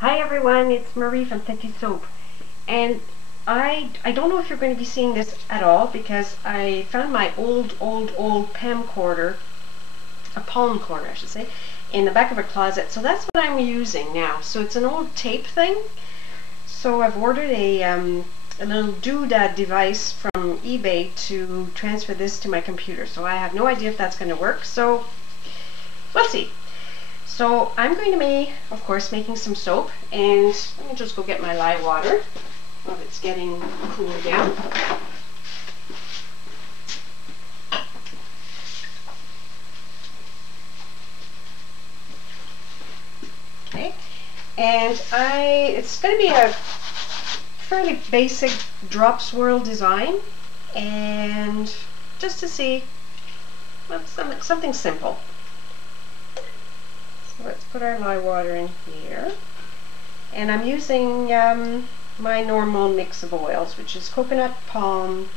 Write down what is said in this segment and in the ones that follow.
Hi everyone, it's Marie from Tatisoap, and I don't know if you're going to be seeing this at all because I found my old Palmcorder, a Palmcorder I should say, in the back of a closet. So that's what I'm using now. So it's an old tape thing. So I've ordered a little doodad device from eBay to transfer this to my computer. So I have no idea if that's going to work. So we'll see. So I'm going to be, of course, making some soap, and let me just go get my lye water while it's getting cooled down. Okay, and it's going to be a fairly basic drop swirl design, and just to see, well, something simple. Let's put our lye water in here, and I'm using my normal mix of oils, which is coconut, palm,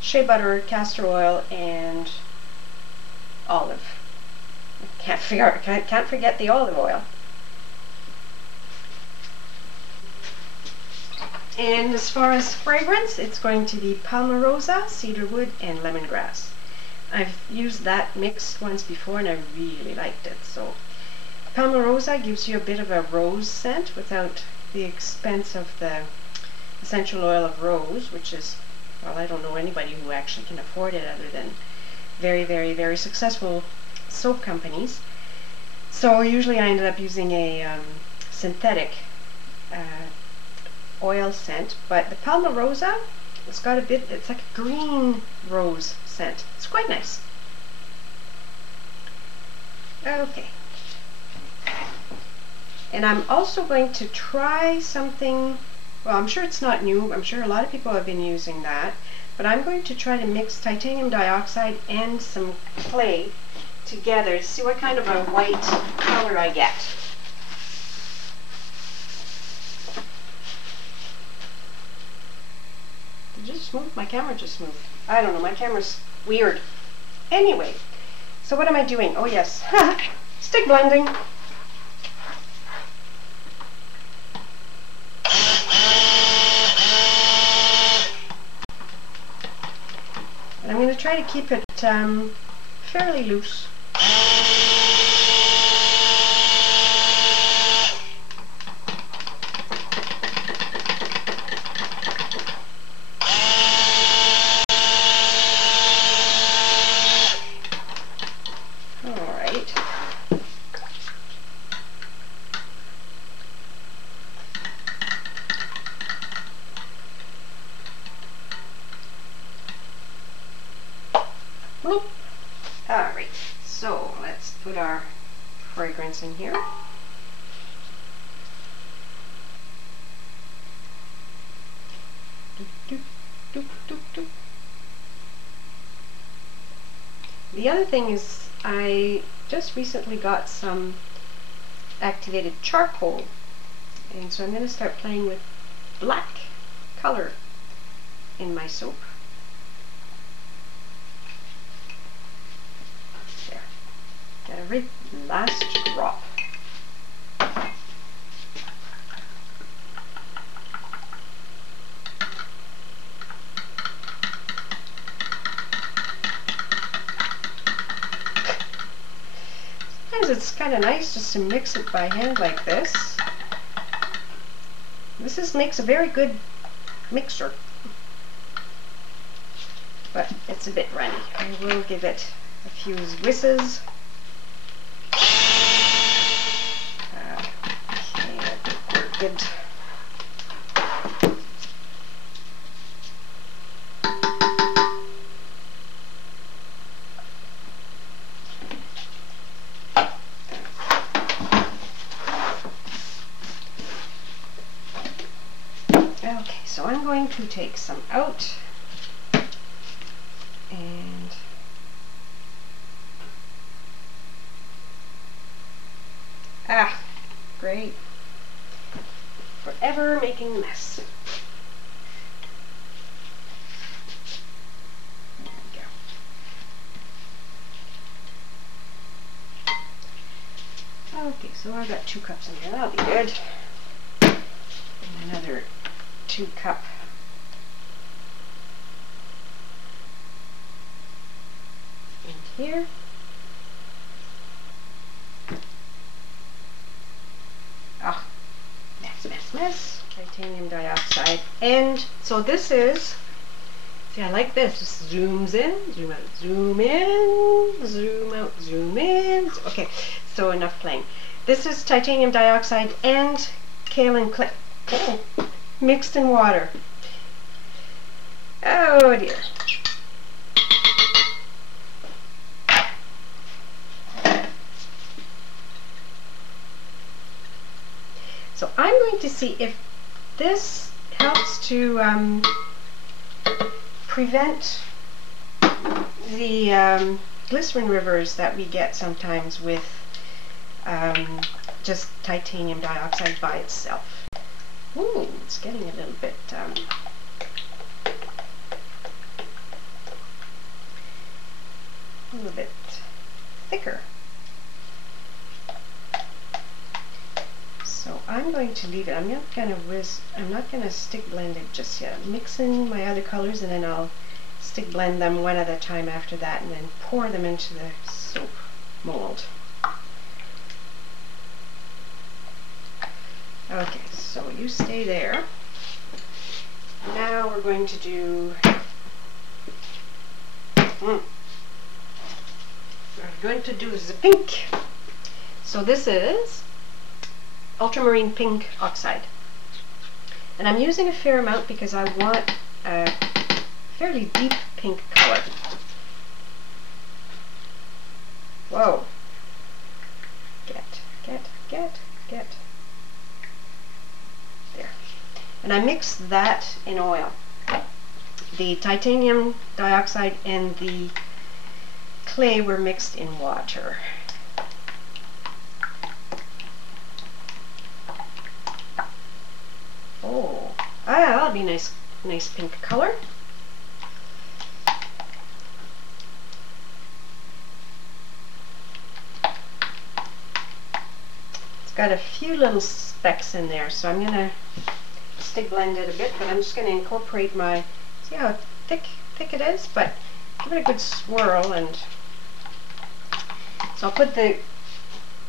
shea butter, castor oil, and olive. Can't forget the olive oil. And as far as fragrance, it's going to be Palmarosa, Cedarwood, and Lemongrass. I've used that mix once before and I really liked it. So Palmarosa gives you a bit of a rose scent without the expense of the essential oil of rose, which is, well, I don't know anybody who actually can afford it other than very successful soap companies. So usually I ended up using a synthetic oil scent, but the Palmarosa, it's like a green rose scent. It's quite nice. Okay. And I'm also going to try something, well, I'm sure it's not new, I'm sure a lot of people have been using that, but I'm going to try to mix titanium dioxide and some clay together to see what kind of a white color I get. Did it just move? My camera just moved. I don't know, my camera's weird. Anyway, so what am I doing? Oh yes, stick blending. I'm going to try to keep it fairly loose. Alright. Alright, so let's put our fragrance in here. The other thing is I just recently got some activated charcoal, and so I'm going to start playing with black color in my soap. Every last drop. Sometimes it's kind of nice just to mix it by hand like this. This makes a very good mixture, but it's a bit runny. I will give it a few whizzes. Good. Okay, so I'm going to take some out and great. Forever making a mess. There we go. Okay, so I've got 2 cups in here. That'll be good. another 2 cup. In here. Ah, mess. Titanium dioxide. And so this is, see, I like this. Just zooms in, zoom out, zoom in, zoom out, zoom in. Okay, so enough playing. This is titanium dioxide and kaolin clay mixed in water. Oh dear. So I'm going to see if this helps to prevent the glycerin rivers that we get sometimes with just titanium dioxide by itself. Ooh, it's getting a little bit thicker. So I'm going to leave it. I'm not going to stick blend it just yet. I'm mixing my other colors and then I'll stick blend them one at a time after that and then pour them into the soap mold. Okay, so you stay there. Now we're going to do the pink. So this is ultramarine pink oxide. And I'm using a fair amount because I want a fairly deep pink color. Whoa. Get. There. And I mixed that in oil. The titanium dioxide and the clay were mixed in water. Oh, that'll be nice pink color. It's got a few little specks in there, so I'm gonna stick blend it a bit, but I'm just gonna incorporate my, see how thick it is, but give it a good swirl. And so I'll put the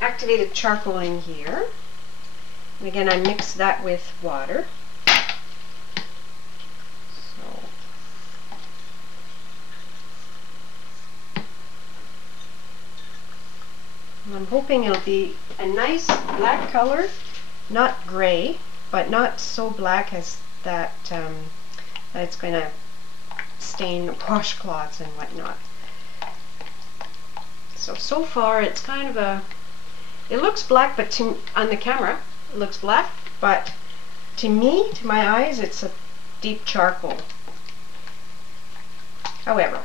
activated charcoal in here. And again, I mix that with water. So I'm hoping it'll be a nice black color, not gray, but not so black as that that it's going to stain washcloths and whatnot. So far it's kind of a, it looks black, but on the camera it looks black, but to me, to my eyes, it's a deep charcoal. However,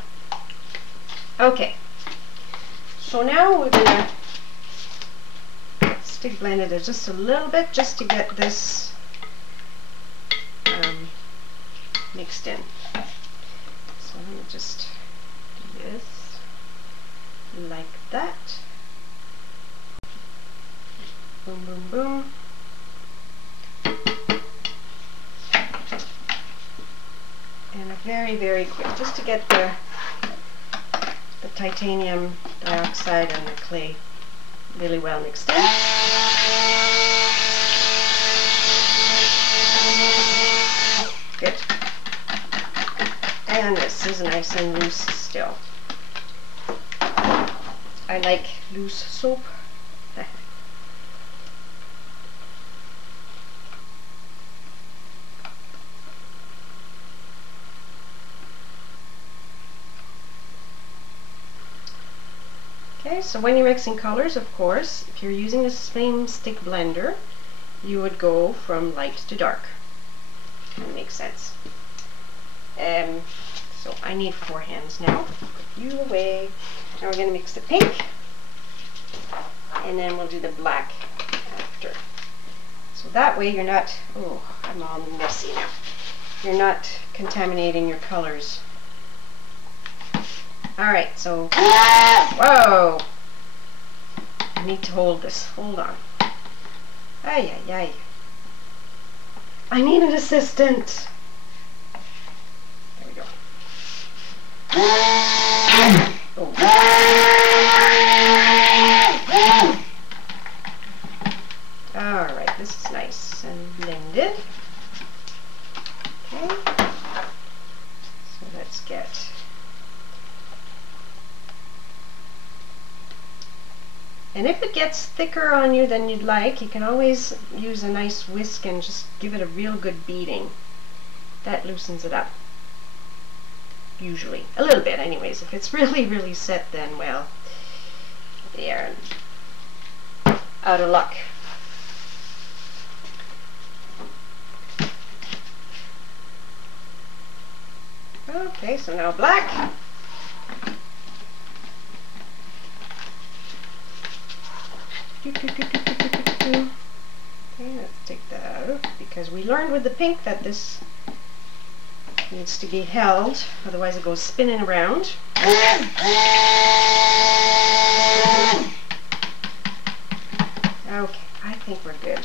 okay, so now we're going to stick blend it just a little bit just to get this mixed in. So let me just do this like that. Boom, boom, boom. And a very quick, just to get the titanium dioxide and the clay really well mixed in. Good. And this is nice and loose still. I like loose soap. Okay, so when you're mixing colors, of course, if you're using the same stick blender, you would go from light to dark. That makes sense. So I need 4 hands now. Put you away. Now we're going to mix the pink, and then we'll do the black after. So that way you're not, oh, I'm all messy now. You're not contaminating your colors. Alright, so, whoa! I need to hold this. Hold on. Ay. I need an assistant. There we go. Oh. Alright, this is nice and blended. Okay. So let's get and if it gets thicker on you than you'd like, you can always use a nice whisk and just give it a real good beating. That loosens it up. Usually. A little bit anyways. If it's really, really set, then, well, you're out of luck. Okay, so now black. Okay, let's take that out because we learned with the pink that this needs to be held, otherwise it goes spinning around. Okay, I think we're good.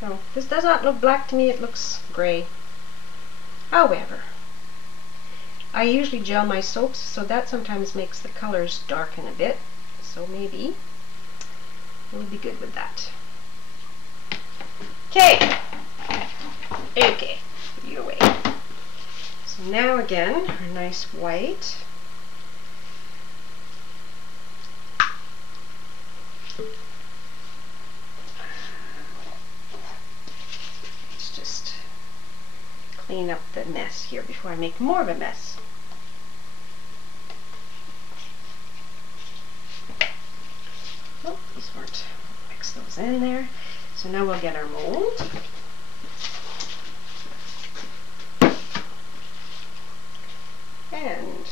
So this does not look black to me, it looks gray. However, I usually gel my soaps, so that sometimes makes the colors darken a bit. So maybe we'll be good with that. Okay. Okay. Your way. So now again, our nice white. Let's just clean up the mess here before I make more of a mess. Oh, these weren't. Mix those in there. So now we'll get our mold. And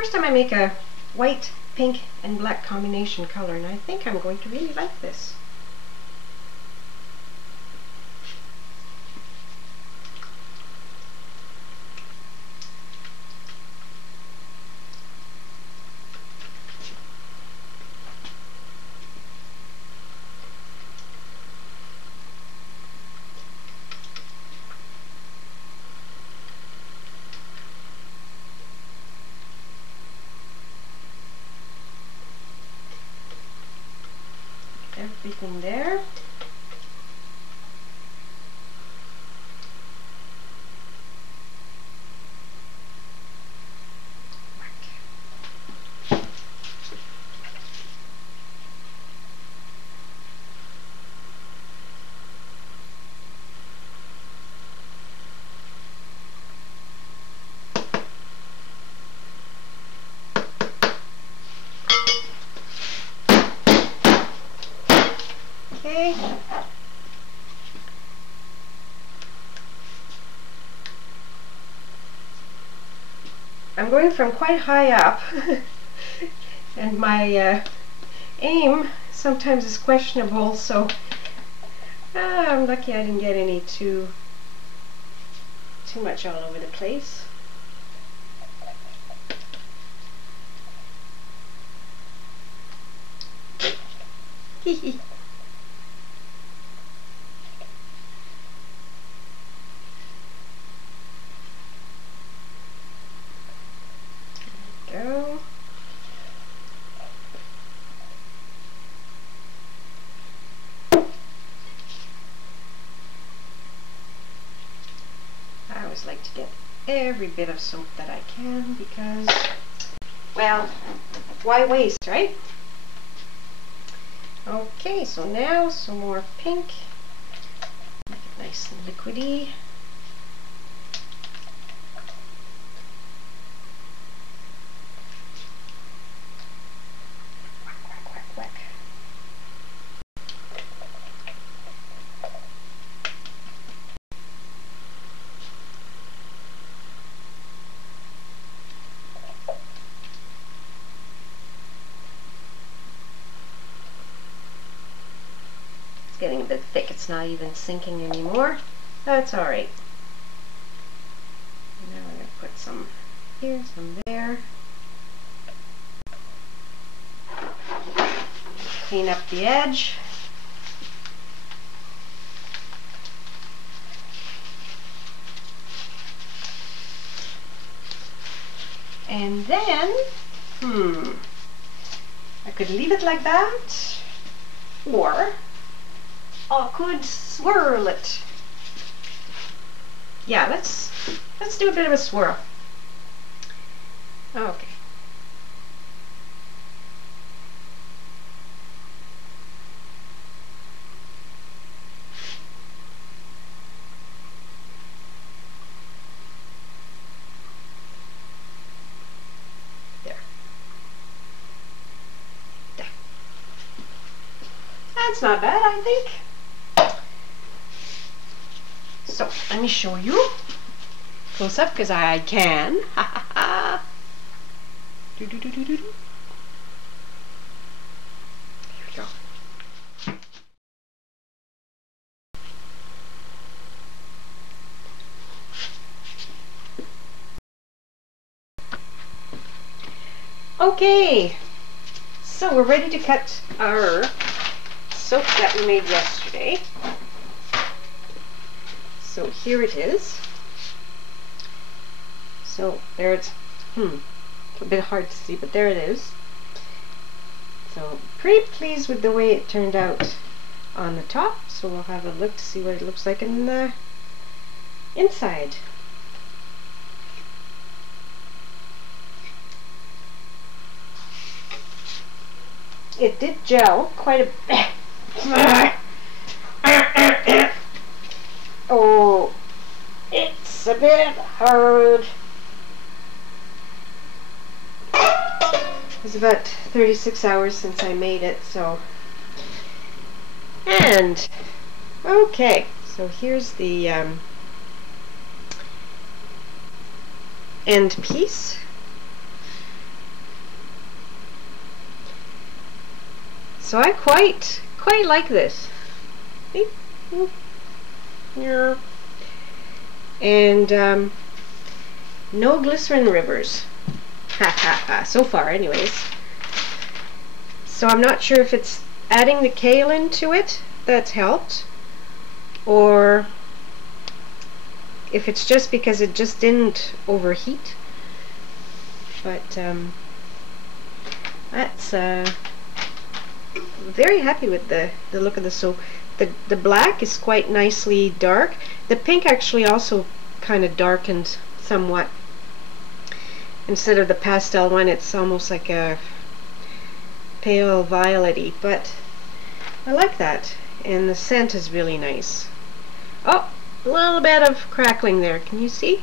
first time I make a white, pink, and black combination color, and I think I'm going to really like this. Everything there. Okay. I'm going from quite high up and my aim sometimes is questionable, so I'm lucky I didn't get any too much all over the place. Hee. Go. I always like to get every bit of soap that I can because, well, why waste, right? Okay, so now some more pink. Make it nice and liquidy. it's not even sinking anymore. That's alright. Now we're going to put some here, some there. Clean up the edge. And then, I could leave it like that, or I could swirl it. Yeah, let's do a bit of a swirl. Okay. That's not bad, I think. So, let me show you close up because I can. Here we go. Okay, so we're ready to cut our soap that we made yesterday. So here it is. So there it's a bit hard to see, but there it is. So pretty pleased with the way it turned out on the top. So we'll have a look to see what it looks like in the inside. It did gel quite a bit. Oh, it's a bit hard. It was about 36 hours since I made it, so. And, okay, so here's the end piece. So I quite like this. And no glycerin rivers. So far anyways. So I'm not sure if it's adding the kaolin to it that's helped, or if it's just because it just didn't overheat. But that's very happy with the look of the soap. The black is quite nicely dark. The pink actually also kind of darkened somewhat. Instead of the pastel one, it's almost like a pale violet-y, but I like that. And the scent is really nice. Oh, a little bit of crackling there. Can you see?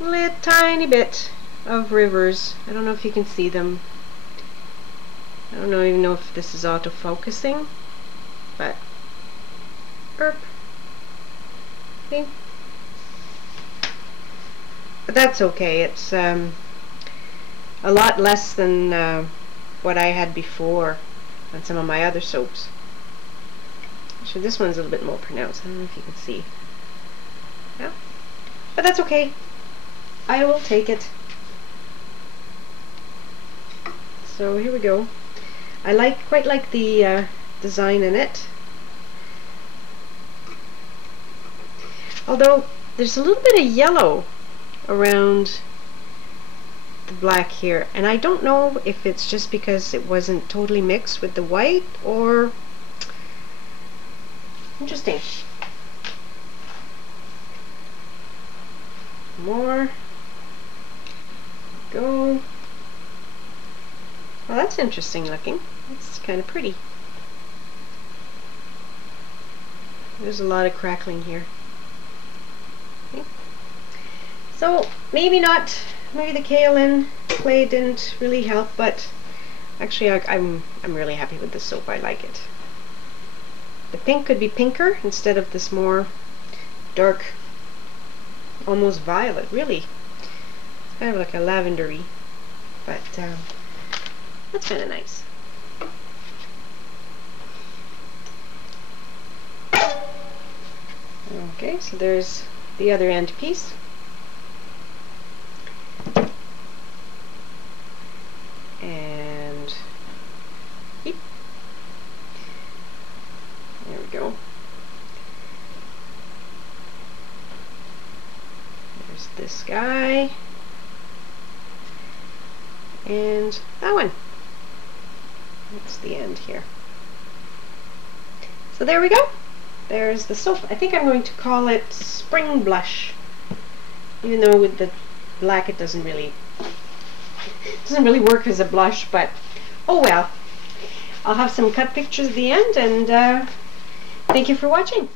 A tiny bit of rivers. I don't know if you can see them. I don't even know if this is auto-focusing, but see? But that's okay. It's a lot less than what I had before on some of my other soaps. Actually, this one's a little bit more pronounced. I don't know if you can see. Yeah, but that's okay. I will take it. So here we go. I quite like the design in it. Although there's a little bit of yellow around the black here, and I don't know if it's just because it wasn't totally mixed with the white, or interesting. More. Go. Well, that's interesting looking. It's kind of pretty. There's a lot of crackling here. Okay. So maybe not. Maybe the kaolin clay didn't really help, but actually I'm really happy with this soap. I like it. The pink could be pinker instead of this more dark, almost violet. Really, it's kind of like a lavendery. But That's kind of nice. Okay, so there's the other end piece. And there we go. There's this guy. And that one. That's the end here. So there we go. There's the soap. I think I'm going to call it Spring Blush. Even though with the black it doesn't really work as a blush, but oh well. I'll have some cut pictures at the end, and thank you for watching.